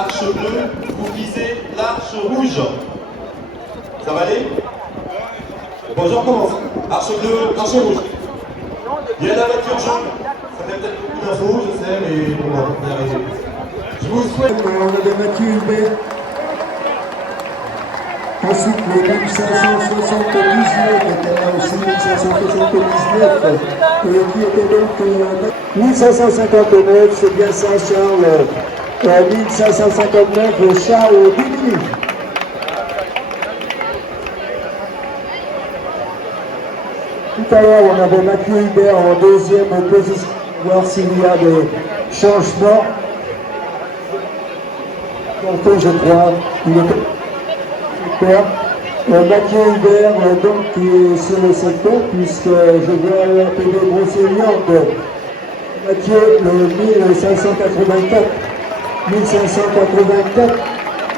l'arche bleue, vous visez l'arche rouge. Ça va aller? Bon, je recommence. Arche bleue, arche rouge. Il y a la voiture jaune. Ça fait peut-être beaucoup d'infos, je sais, mais bon, on va y arriver. Je vous souhaite. On avait Mathieu Hubert. Ensuite, le 1579 était là aussi, 1579, qui était donc 1559, c'est bien ça, Charles. 1559, Charles Dini. Tout à l'heure, on avait Mathieu Hubert en deuxième position, voir s'il y a des changements. Je crois, il était Mathieu Hubert, donc, qui est sur le secteur, puisque je vois l'APB Brosséliande. Mathieu, le 1584. 1584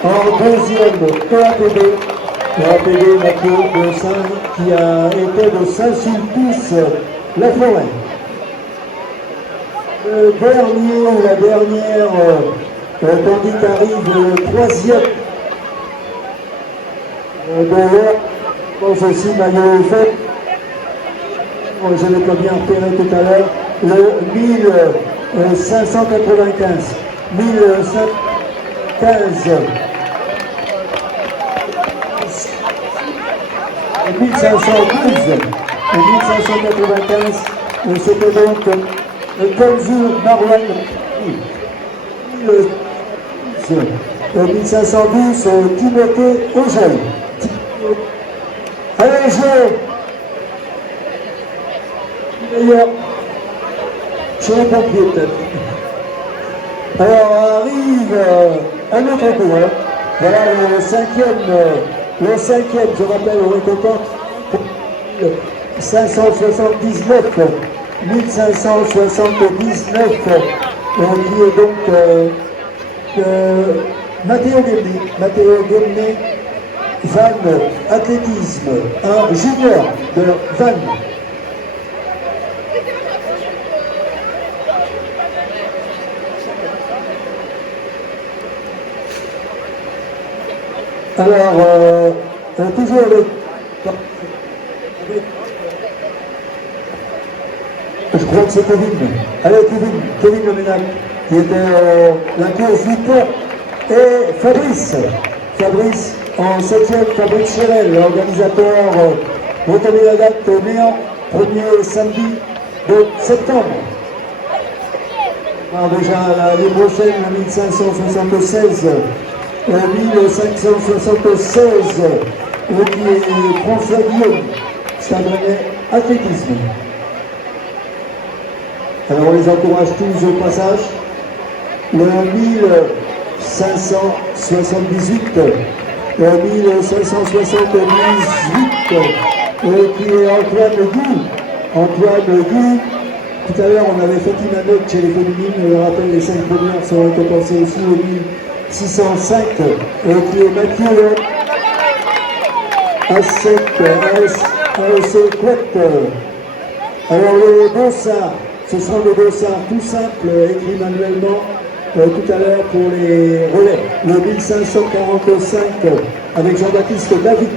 en deuxième APB. L'APB Mathieu de Saint, qui a été de Saint-Sulpice, la forêt. Le dernier, la dernière, tandis qu'arrive le troisième. D'ailleurs, je pense aussi maillot fait. Je l'ai pas bien repéré tout à l'heure. Le 1595. 1515. 1512. 1595. C'était donc Coljour Marouane. 1512, Timothée Augel. Allez, jouer. D'ailleurs, chez les pompiers peut-être. Alors arrive un autre coureur. Voilà le cinquième, je rappelle, au récoltant 1579, 1579, qui est donc Matteo Gemné, Vannes Athlétisme, un junior de Vannes. Alors, toujours avec, je crois que c'est Kevin. Allez, Kevin Le Ménac, qui était la course du pont. Et Fabrice en 7e, Fabrice Chérel, l'organisateur, retenez la date Néant, premier samedi de septembre. Alors déjà l'année prochaine, 1576, 1576, qui est François Guillaume, Stade Athlétisme. Alors on les encourage tous au passage. Le 1578, 1578, qui est Antoine Guy. Tout à l'heure, on avait fait une anecdote chez les féminines, je rappelle, les 5 premières sont récompensées aussi au 1605, qui est Mathieu ASC Couette. Alors les dossards, ce sont des dossards tout simples, écrits manuellement tout à l'heure pour les relais. Le 1545 avec Jean-Baptiste David.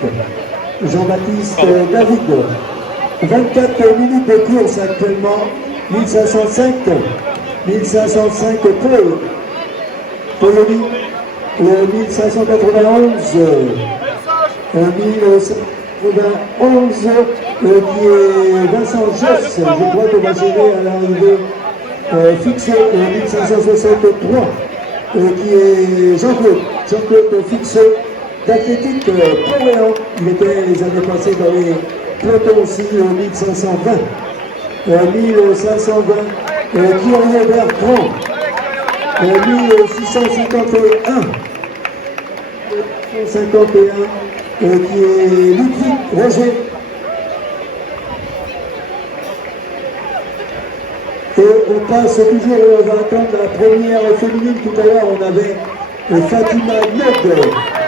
24 minutes de course actuellement. 1505 Paul, le 1591, 1191, qui est Vincent Josse, je crois qu'on va gérer à l'arrivée fixé, 1563, qui est Jean-Claude Fixé, d'athlétique Port-Réan. Il était les années passées dans les pelotons aussi, 1520. 1520, Thierry Bertrand, 1651, qui est Ludwig Roger. Et on passe toujours, on va attendre la première féminine. Tout à l'heure, on avait Fatima Nod,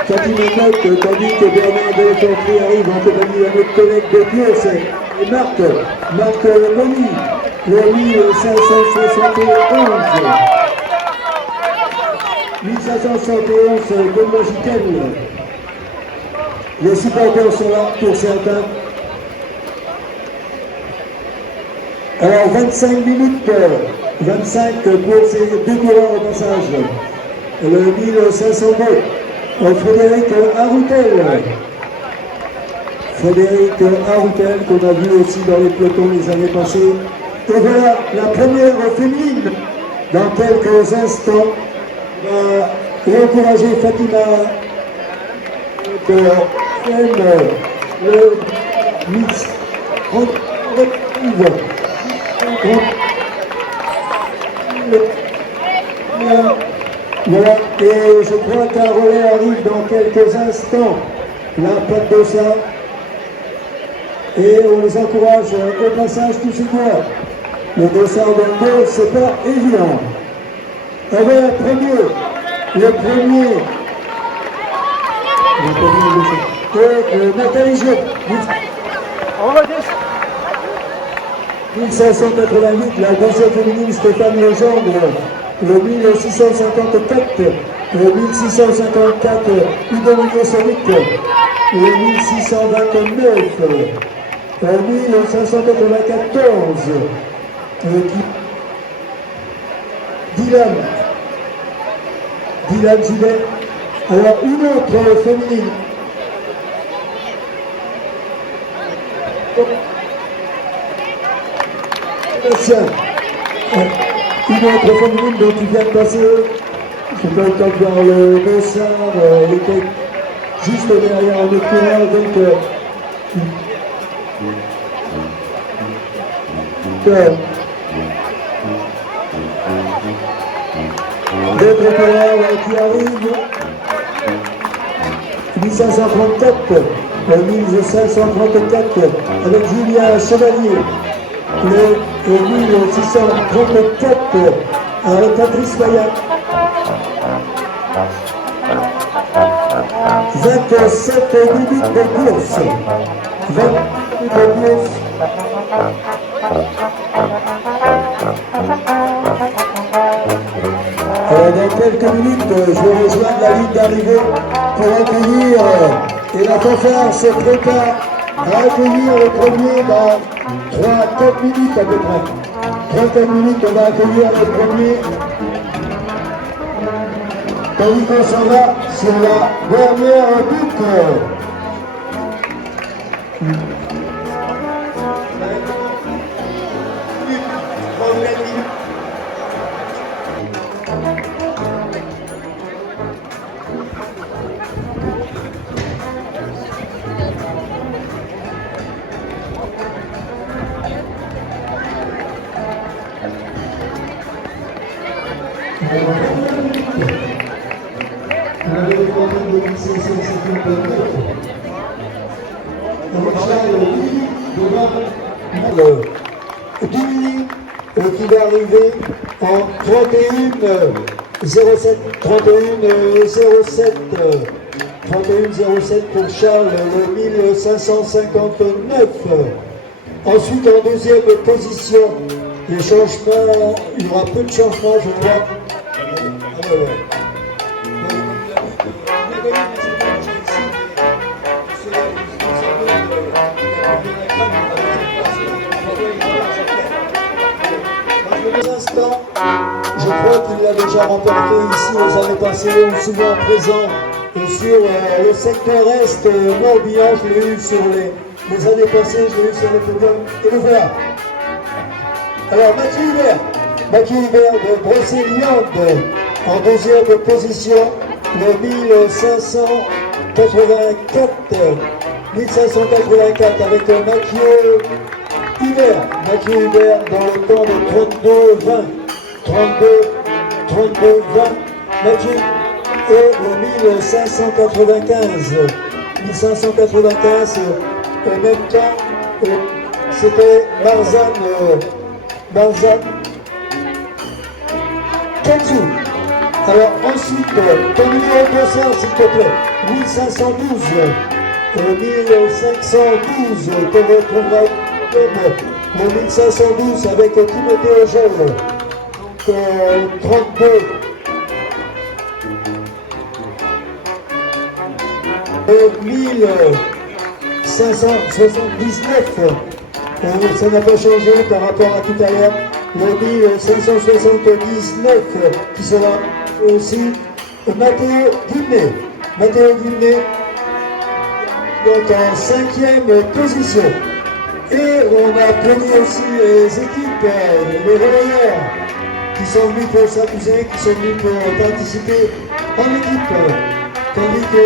tandis que Bernard Delcontry arrive en compagnie de notre collègue de Dieu, c'est Marc Moni, le 1571. 1571 Benoît Jiquel. Les supporters sont là pour certains. Alors 25 minutes, 25 pour ces deux coureurs au passage. Le 1502, Frédéric Aroutel. Frédéric Aroutel, qu'on a vu aussi dans les pelotons les années passées. Et voilà la première féminine. Dans quelques instants, va encourager Fatima de le mix. Voilà, et je crois qu'un relais arrive dans quelques instants. La Patte d'Ossa. Et on les encourage au passage tous ces coureurs. Le dossard dans le dos, c'est pas évident. On va le premier. Et Nathalie Giot. 1588, la deuxième féminine Stéphane Legendre. Le 1654, le 1654, Hugo Sonic. Le 1629, le 1594. Dylan Gillet. Alors une autre féminine. Une autre féminine dont tu viens de passer. Je peux encore voir le Bossard, il était juste derrière un autre coureur, donc d'autres coureurs qui arrivent. 1534, 1534 avec Julien Chevalier. Le 1634 avec Patrice Maillat. 27 minutes de course. 20 minutes de course. Dans quelques minutes, je vais rejoindre la ligne d'arrivée pour accueillir, et la fanfare se prépare à accueillir le premier dans 3-4 minutes à peu près. 3-4 minutes, on va accueillir le premier. Tandis qu'on s'en va sur la dernière boucle. Dumini qui va arriver en 31-07 pour Charles, le 1559. Ensuite en deuxième position, les changements, il y aura peu de changements je crois. Je crois qu'il l'a déjà remporté ici aux années passées, ou souvent présent sur le secteur Est, Morbihan, je l'ai eu sur les années passées, je l'ai eu sur les podiums, et le voilà. Alors Mathieu Hubert de Brocéliande en deuxième position, le 1584 avec Mathieu Hubert dans le temps de 32-20, Mathieu, et le 1595, en même temps, c'était Marzan Kenzu. Alors ensuite, ton numéro de concert, s'il te plaît, 1512, te retrouveras le 1512 avec Timothée Ogel, 32, 1579. Ça n'a pas changé par rapport à tout à l'heure. Le 1579 qui sera aussi Matteo Guimnet. Matteo Guimnet donc en 5e position. Et on a connu aussi les équipes, les relayeurs qui sont venus pour s'amuser, qui sont venus pour participer en équipe. Tandis que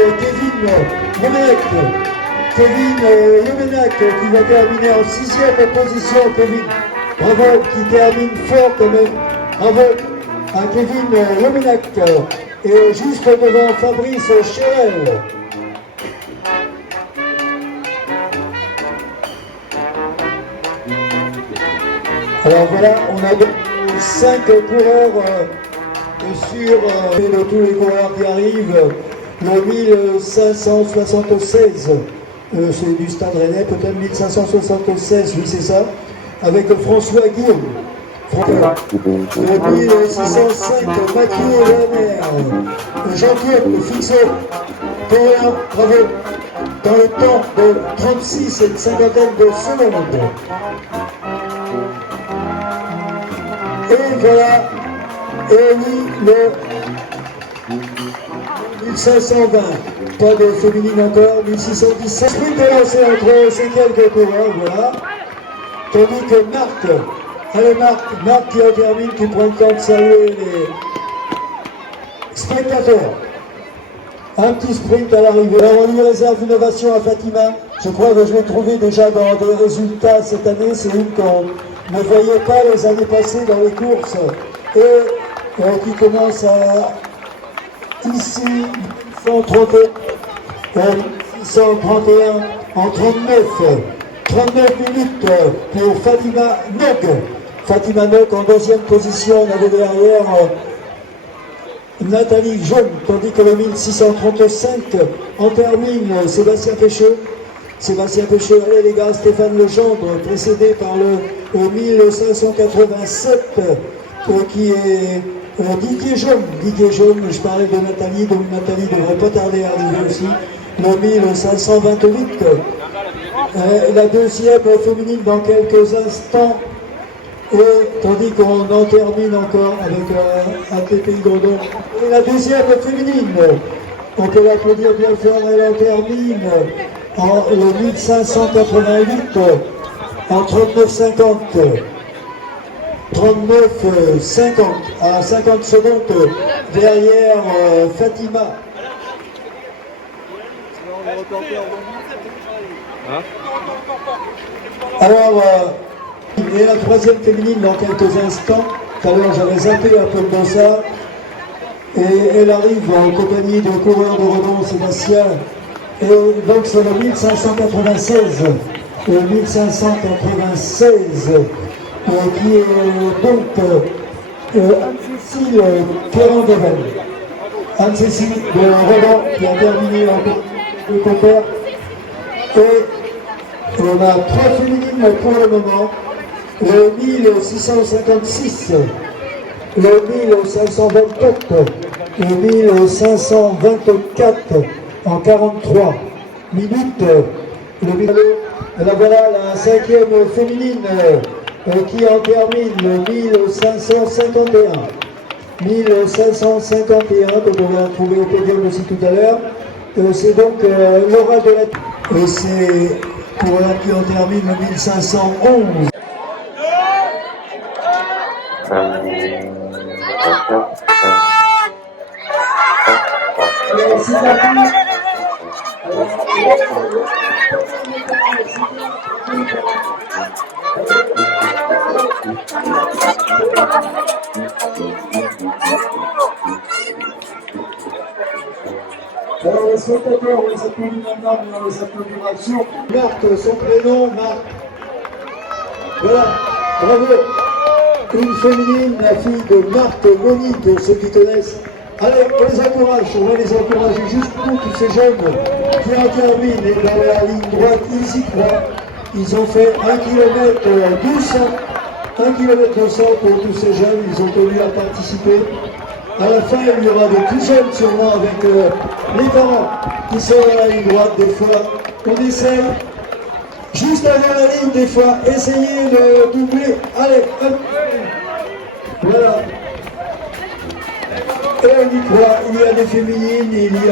Kevin Yemenak qui va terminer en 6e position. Kevin, bravo, qui termine fort quand même. Bravo à Kevin Yemenak. Et juste devant Fabrice Chérel. Alors voilà, on a donc 5 coureurs sur de tous les coureurs qui arrivent. Le 1576, c'est du Stade Rennais, peut-être 1576, oui c'est ça, avec François Guillaume. Le 1605, Mathieu Werner. Jean-Claude Fixot, coureur, bravo, dans le temps de 36 et une cinquantaine de secondes. Et voilà, et oui, le 1520, pas de féminine encore, 1617. Sprint est lancé entre ces quelques coureurs, voilà. Tandis que Marc, allez Marc qui en termine, qui prend le temps de saluer les spectateurs. Un petit sprint à l'arrivée. Alors on lui réserve une ovation à Fatima. Je crois que je l'ai trouvé déjà dans des résultats cette année. C'est une qu'on ne voyait pas les années passées dans les courses. Et qui commence à ici 131 en 39 minutes pour Fatima Nog. Fatima Nog en 2e position. On avait derrière Nathalie Jaune, tandis que le 1635 en termine Sébastien Pécheux. Sébastien Pécheux, allez les gars, Stéphane Legendre, précédé par le 1587 qui est Didier Jaune. Didier Jaune, je parlais de Nathalie, donc Nathalie devrait pas tarder à arriver aussi. Le 1528. La 2e féminine dans quelques instants. Et tandis qu'on en termine encore avec ATP Gondon. Et la 2e féminine, on peut l'applaudir bien fort, elle en termine en le 1588 en 39,50. 39,50 à 50 secondes derrière Fatima. Alors, et la 3e féminine dans quelques instants. Tout à l'heure j'avais zappé un peu de ça. Et elle arrive en compagnie de coureurs de renom Sébastien. Et donc c'est le 1596. Le 1596 qui est donc Anne-Cécile Perron-Devel. Anne-Cécile de Renan qui a terminé en de compère. Et on a 3 féminines pour le moment. Le 1656, le 1524, le 1524 en 43 minutes. Et là voilà la 5e féminine qui en termine le 1551. 1551, donc on va trouver au podium aussi tout à l'heure. C'est donc Laura de la... Et c'est pour elle qui en termine le 1511. Alors, c'est parti. Alors les spectateurs, on les applaudit maintenant, mais on les applaudit en action. Marc, son prénom, Marc. Voilà, bravo. Une féminine, la fille de Marc Moni, pour ceux qui connaissent. Allez, on les encourage, on va les encourager jusqu'au tous ces jeunes qui en terminent et dans la ligne droite, ils y croient. Ils ont fait 1 km 200, 1 km 200 pour tous ces jeunes, ils ont tenu à participer. À la fin, il y aura des plus jeunes sûrement avec les parents qui sont dans la ligne droite. Des fois, on essaye juste avant la ligne, des fois, essayez de doubler. Allez, hop. Voilà. Et on y croit, il y a des féminines, il y a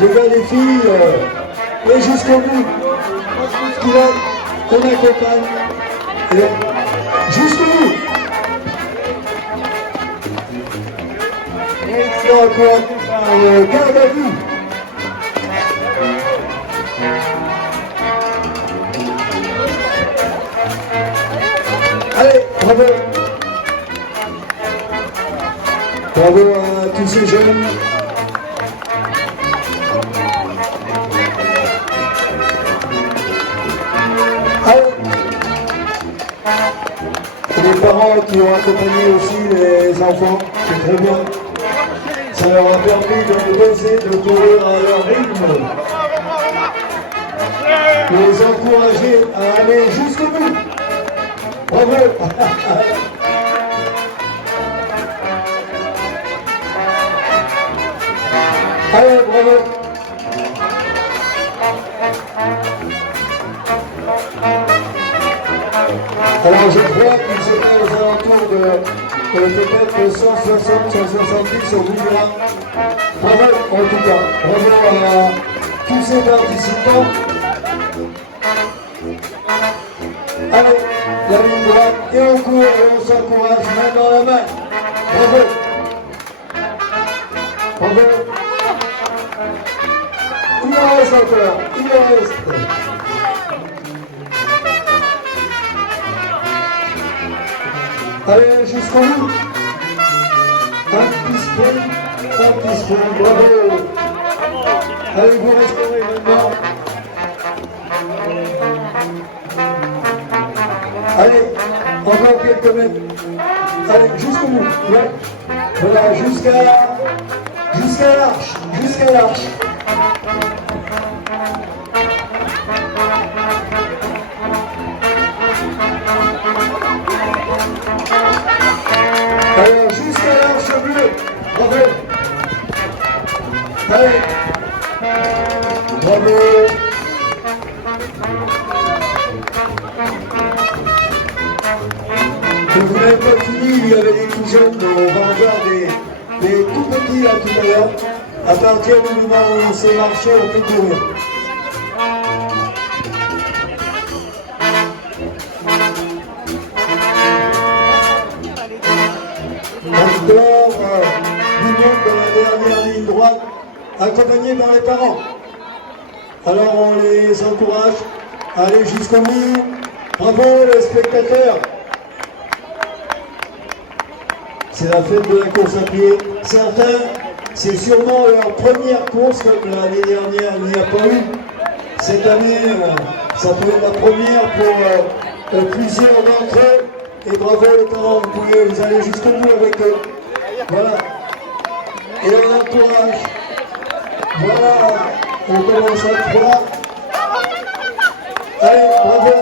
les gars, les filles, et jusqu'au bout. On accompagne. Et jusqu'au bout. Et c'est encore garde à vue. Allez, bravo. Bravo à tous ces jeunes. Allez. Les parents qui ont accompagné aussi les enfants, c'est très bien. Ça leur a permis de doser, de courir à leur rythme. Les encourager à aller jusqu'au bout. Bravo. Allez, bravo. Alors je crois qu'il se fait aux alentours de peut-être 160, 170 au bout du rang. Bravo en tout cas, bravo à tous ces participants. Allez, la ligne droite et on court et on s'encourage main dans la main. Bravo. Bravo. Il en reste encore, il en reste. Allez, jusqu'au bout. Un petit sprint, bravo. Allez, vous restaurez maintenant. Allez, encore quelques mètres. Allez, jusqu'au bout. Ouais. Voilà, jusqu'à l'arche. Jusqu'à l'arche. Alors, jusqu'à l'arche bleue. Bravo. Allez. Bravo. Vous n'avez pas fini, il y avait des tout jeunes, on va en voir des tout petits là tout à l'heure. À partir du moment où on sait marcher, on peut courir. Encore du monde dans la dernière ligne droite, accompagné par les parents. Alors on les encourage à aller jusqu'au bout. Bravo les spectateurs. C'est la fête de la course à pied. Certains, c'est sûrement leur première course, comme l'année dernière il n'y a pas eu. Cette année, ça peut être la première pour plusieurs d'entre eux. Et bravo les parents, vous pouvez vous aller jusqu'au bout avec eux. Voilà. Et on encourage. Voilà. On commence à 3. Allez, bravo.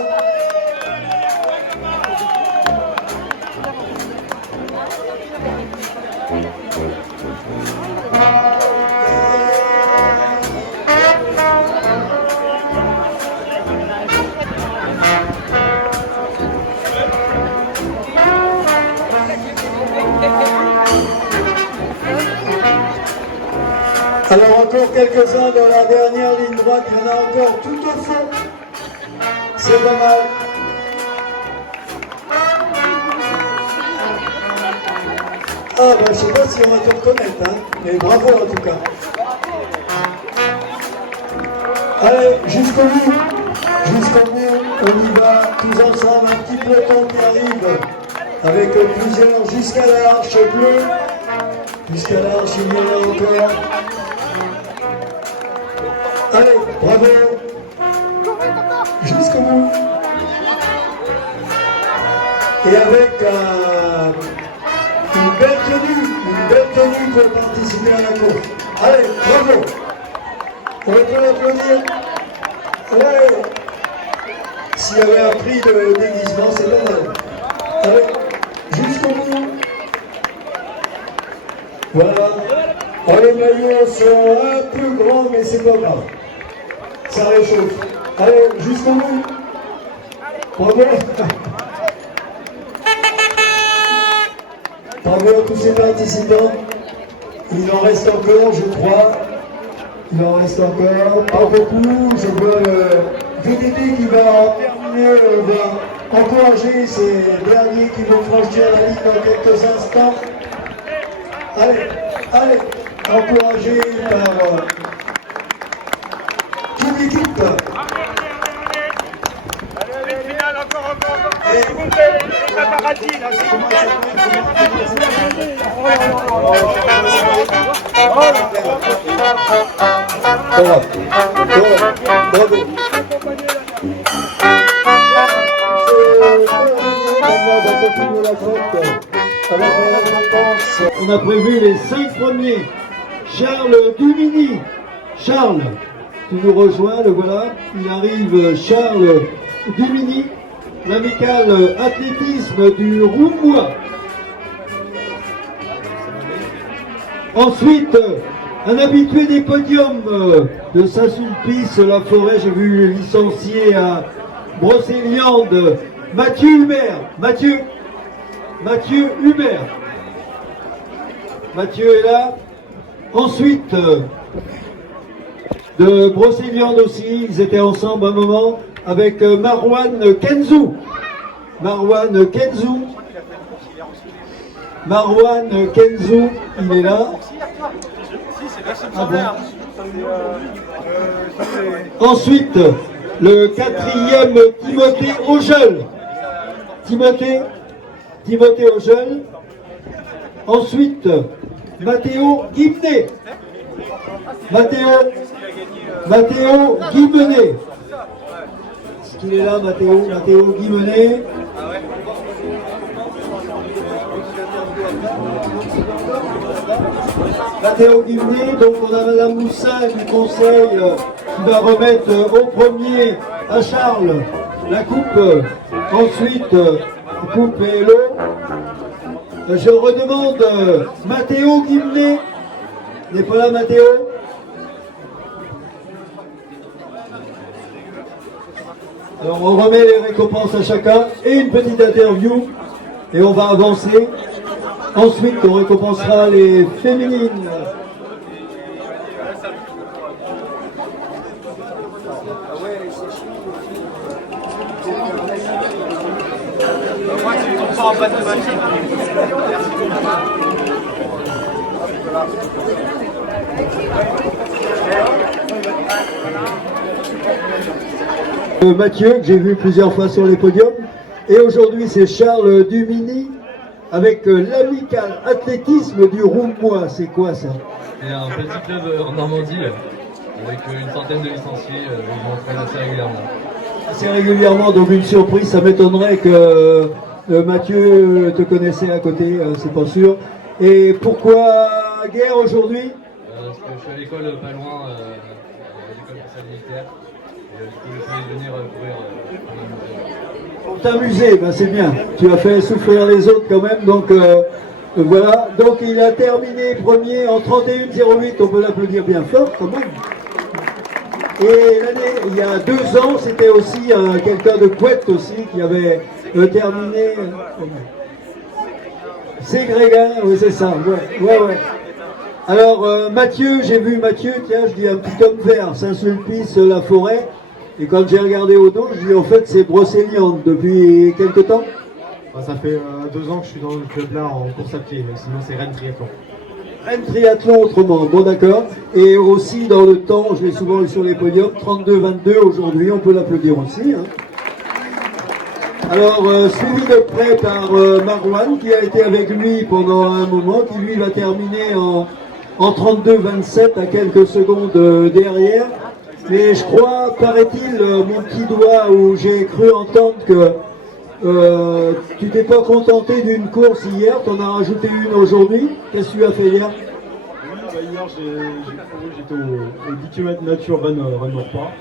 Alors encore quelques-uns dans la dernière ligne droite, il y en a encore tout au fond. C'est pas mal. Ah ben je sais pas si on va te reconnaître, hein, mais bravo en tout cas. Allez, jusqu'au bout, on y va tous ensemble, un petit peloton qui arrive avec plusieurs jusqu'à l'arche bleue. Jusqu'à l'arche, il y en a encore. Allez, bravo. Jusqu'au bout. Et avec une belle tenue pour participer à la course. Allez, bravo. On peut l'applaudir. Ouais. S'il y avait un prix de déguisement, c'est pas mal. Allez, jusqu'au bout. Oh, les maillots sont un peu grands, mais c'est pas grave. Ça réchauffe. Allez, jusqu'au bout. Bravo. Bravo à tous ces participants. Il en reste encore, je crois. Il en reste encore. Pas beaucoup. Je vois le VDD qui va terminer, va encourager ces derniers qui vont franchir la ligne dans quelques instants. Allez, allez, encouragé par toute l'équipe. On a prévu les 5 premiers. Charles Dumini. Charles, tu nous rejoins, le voilà. Il arrive, Charles Dumini, l'amical athlétisme du Roumois. Ensuite, un habitué des podiums de Saint-Sulpice-la-Forêt, j'ai vu licencié à Brocéliande, Mathieu Hubert. Mathieu Hubert. Mathieu est là. Ensuite, de Brocéliande aussi, ils étaient ensemble un moment avec Marwan Kenzou. Marwan Kenzou, il est là. Ah bon. Ensuite, le 4e Timothée Augeul. Timothée Augeul. Ensuite, Mathéo Guimenet. Mathéo Guimenet. Est-ce qu'il est là, Mathéo Guimenet? Mathéo Guimenet, donc on a Madame Moussin du conseil qui va remettre au premier à Charles la coupe. Ensuite, coupe et l'eau. Je redemande Mathéo Guimenet. N'est pas là, Mathéo? Alors on remet les récompenses à chacun et une petite interview et on va avancer. Ensuite on récompensera les féminines. Mathieu, que j'ai vu plusieurs fois sur les podiums, et aujourd'hui c'est Charles Dumini avec l'amical athlétisme du Roumois. C'est quoi ça? C'est un petit club en Normandie avec une centaine de licenciés, ils m'entraînent assez régulièrement. Assez régulièrement, donc une surprise, ça m'étonnerait que Mathieu te connaissait à côté, c'est pas sûr. Et pourquoi guerre aujourd'hui? Parce que je suis à l'école pas loin, à l'école spéciale militaire. Et du coup, j'essaie de venir courir pour t'amuser, ben c'est bien. Tu as fait souffrir les autres quand même, donc voilà. Donc il a terminé premier en 31,08, on peut l'applaudir bien fort quand même. Et l'année, il y a 2 ans, c'était aussi quelqu'un de Couette aussi qui avait terminé. C'est Gréguin, oui c'est ça, ouais. Alors Mathieu, j'ai vu Mathieu, tiens, je dis un petit homme vert, Saint-Sulpice-la-Forêt. Et quand j'ai regardé au dos, je dis en fait c'est Brocéliande depuis quelque temps. Ça fait 2 ans que je suis dans le club là en course à pied, mais sinon c'est Rennes Triathlon. Rennes Triathlon autrement, bon d'accord. Et aussi dans le temps, je l'ai souvent eu sur les podiums, 32-22 aujourd'hui, on peut l'applaudir aussi. Hein. Alors suivi de près par Marwan qui a été avec lui pendant un moment, qui lui va terminer en 32-27 à quelques secondes derrière. Mais je crois, paraît-il, mon petit doigt, où j'ai cru entendre que tu t'es pas contenté d'une course hier, t'en as rajouté une aujourd'hui. Qu'est-ce que tu as fait hier? Oui, hier j'étais au 10 km nature Rennes-Norpa.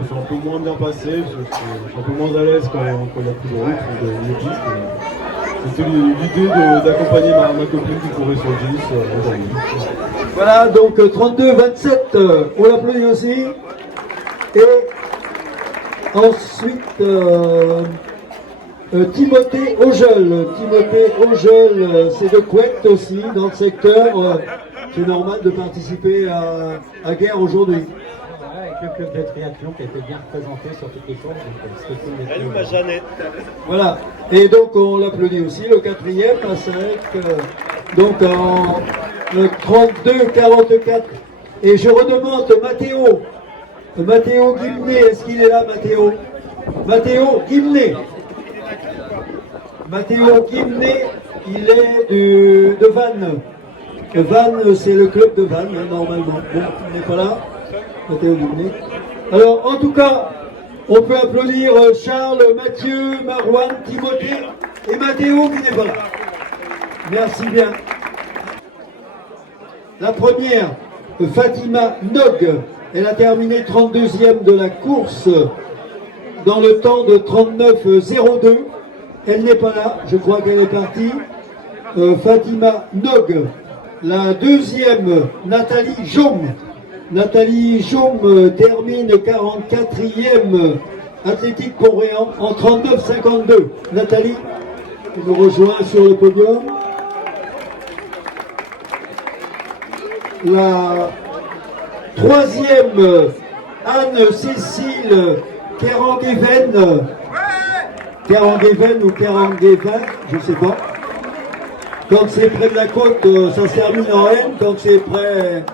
Je suis un peu moins bien passé, je suis un peu moins à l'aise quand il n'y a plus de route ou de piste. C'était l'idée d'accompagner ma copine qui courait sur le 10 aujourd'hui. Voilà, donc 32-27, on l'applaudit aussi. Et ensuite, Timothée Augeul. Timothée Augeul, c'est de Couette aussi, dans le secteur. C'est normal de participer à Guerre aujourd'hui. Voilà, avec le club de triathlon qui a été bien représenté sur toutes les courses. Donc, c'était cool. Salut ma Jeannette. Voilà, et donc on l'applaudit aussi, le quatrième, à 5, donc en 32-44. Et je redemande Mathéo Guimné, est-ce qu'il est là, Mathéo? Mathéo Guimné. Mathéo Guimné, il est de Vannes. Vannes, c'est le club de Vannes, hein, normalement. Bon, il n'est pas là, Mathéo Guimné. Alors, en tout cas, on peut applaudir Charles, Mathieu, Marouane, Timothée et Mathéo qui n'est pas là. Merci bien. La première, Fatima Nog. Elle a terminé 32e de la course dans le temps de 39,02. Elle n'est pas là, je crois qu'elle est partie. Fatima Nog. La deuxième, Nathalie Jaume. Nathalie Jaume termine 44e Athlétique Pont-Réan en 39,52. Nathalie nous rejoint sur le podium. La troisième, Anne-Cécile Keranguéven. Keranguéven ou Keranguéven, je ne sais pas. Quand c'est près de la côte, ça se termine en N. Quand c'est près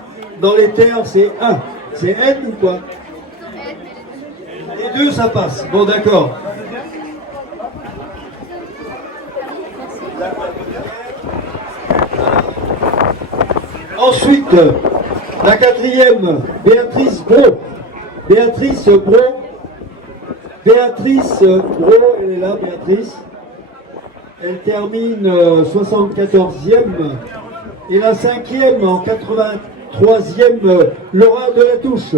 dans les terres, c'est 1. C'est N ou quoi? Les deux, ça passe. Bon, d'accord. Ensuite, la quatrième, Béatrice Bro. Béatrice Bro. Béatrice Bro, elle est là, Béatrice. Elle termine 74e. Et la cinquième, en 83e, Laura Delatouche.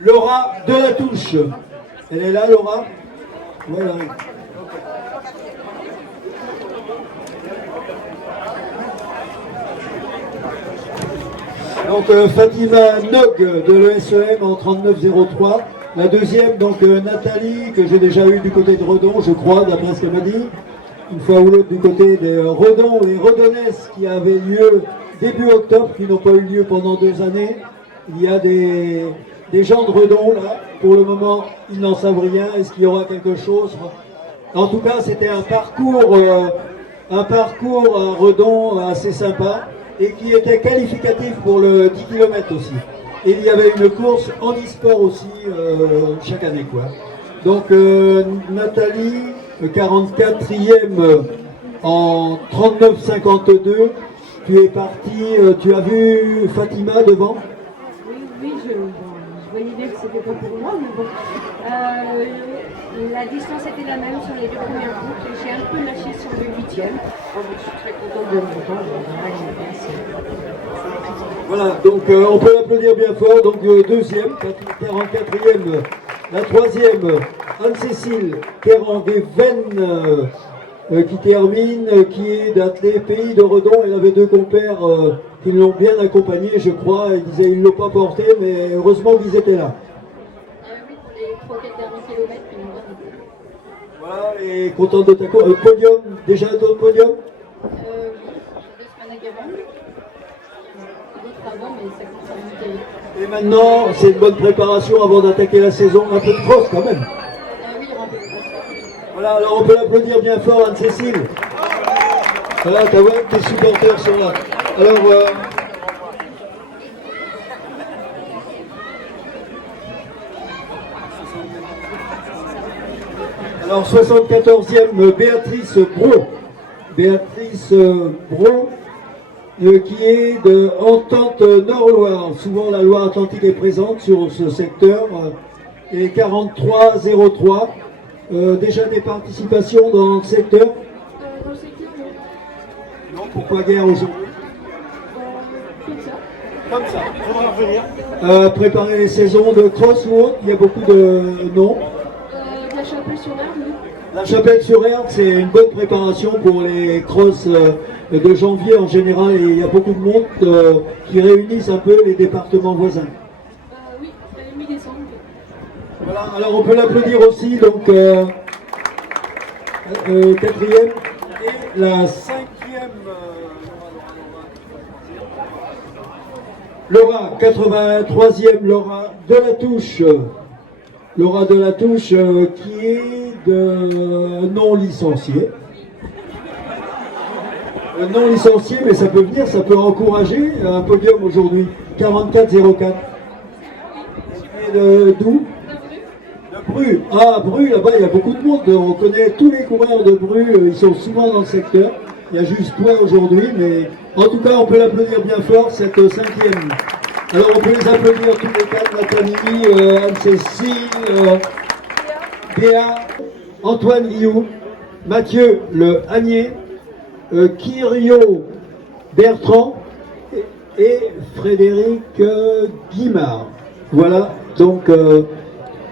Laura Delatouche. Elle est là, Laura? Voilà. Donc Fatima Nog de l'ESEM en 39,03. La deuxième, donc Nathalie, que j'ai déjà eue du côté de Redon, je crois, d'après ce qu'elle m'a dit. Une fois ou l'autre du côté des Redon, les Redonaises qui avaient lieu début octobre, qui n'ont pas eu lieu pendant 2 années. Il y a des gens de Redon, là. Pour le moment, ils n'en savent rien. Est-ce qu'il y aura quelque chose? En tout cas, c'était un parcours à Redon assez sympa et qui était qualificatif pour le 10 km aussi. Et il y avait une course en e-sport aussi chaque année, quoi. Donc Nathalie, 44e en 39,52. Tu es parti, tu as vu Fatima devant? Oui, je voyais bien que c'était pas pour moi, mais bon. La distance était la même sur les 2 premières boucles. J'ai un peu lâché sur le 8e. Oh, je suis très contente de mon temps. Voilà, donc on peut l'applaudir bien fort. Donc deuxième, 44e, la troisième, Anne-Cécile Keranguéven qui termine, qui est d'athlète Pays de Redon. Elle avait 2 compères qui l'ont bien accompagnée, je crois. Ils disaient qu'ils ne l'ont pas porté, mais heureusement qu'ils étaient là. Oui, pour les 3-4 derniers kilomètres, ils m'ont arrêté. Voilà, et content de ta podium. Déjà d'autres podiums? Oui, 2 semaines à Gabon. D'autres avant, mais ça commence à monter. Et maintenant, c'est une bonne préparation avant d'attaquer la saison. Un peu de cross quand même. Oui, il y aura un peu de place. Voilà, alors on peut l'applaudir bien fort, Anne-Cécile. Voilà, t'as vu, tes supporters sont là. Alors 74e, Béatrice Bro. Béatrice Bro, qui est de Entente Nord-Loire. Souvent la Loire-Atlantique est présente sur ce secteur. Et 43,03. Déjà des participations dans le secteur? Dans le secteur, Non, pourquoi Guerre aujourd'hui? comme ça. Comme ça. Faudra revenir. Préparer les saisons de cross ou autre, il y a beaucoup de noms. De la chapelle sur l'herbe, oui. La Chapelle-sur-Erdre, c'est une bonne préparation pour les crosses de janvier en général, et il y a beaucoup de monde qui réunissent un peu les départements voisins. Oui, mi-décembre. Voilà, alors on peut l'applaudir aussi, donc quatrième et la cinquième Laura, 83e Laura Delatouche. Laura Delatouche qui est de non licencié. Non licencié, mais ça peut venir, ça peut encourager un podium aujourd'hui. 44-04. Et d'où? De Bru. Ah, Bru, là-bas, il y a beaucoup de monde. On connaît tous les coureurs de Bru, ils sont souvent dans le secteur. Il y a juste toi aujourd'hui, mais en tout cas, on peut l'applaudir bien fort, cette cinquième. Alors, on peut les applaudir tous les quatre, Nathalie, Anne-Cécile, Béa, Antoine Guillou, Mathieu Le Agnier, Kyrio Bertrand et Frédéric Guimard. Voilà, donc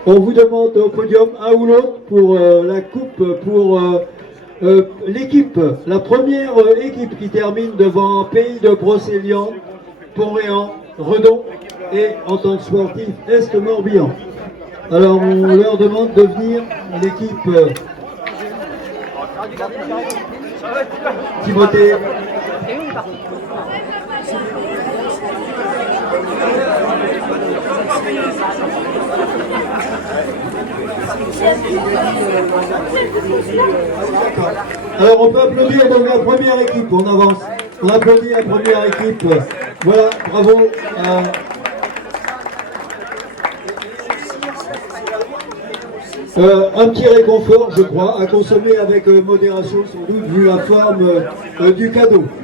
on vous demande au podium un ou l'autre pour la coupe, pour l'équipe, la première équipe qui termine devant Pays de Brocéliande, Pont-Réan, Redon et en tant que sportif Est-Morbihan. Alors on leur demande de venir, l'équipe Timothée. Alors on peut applaudir donc la première équipe, on avance. On applaudit la première équipe. Voilà, bravo. Un petit réconfort, je crois, à consommer avec modération, sans doute, vu la forme du cadeau.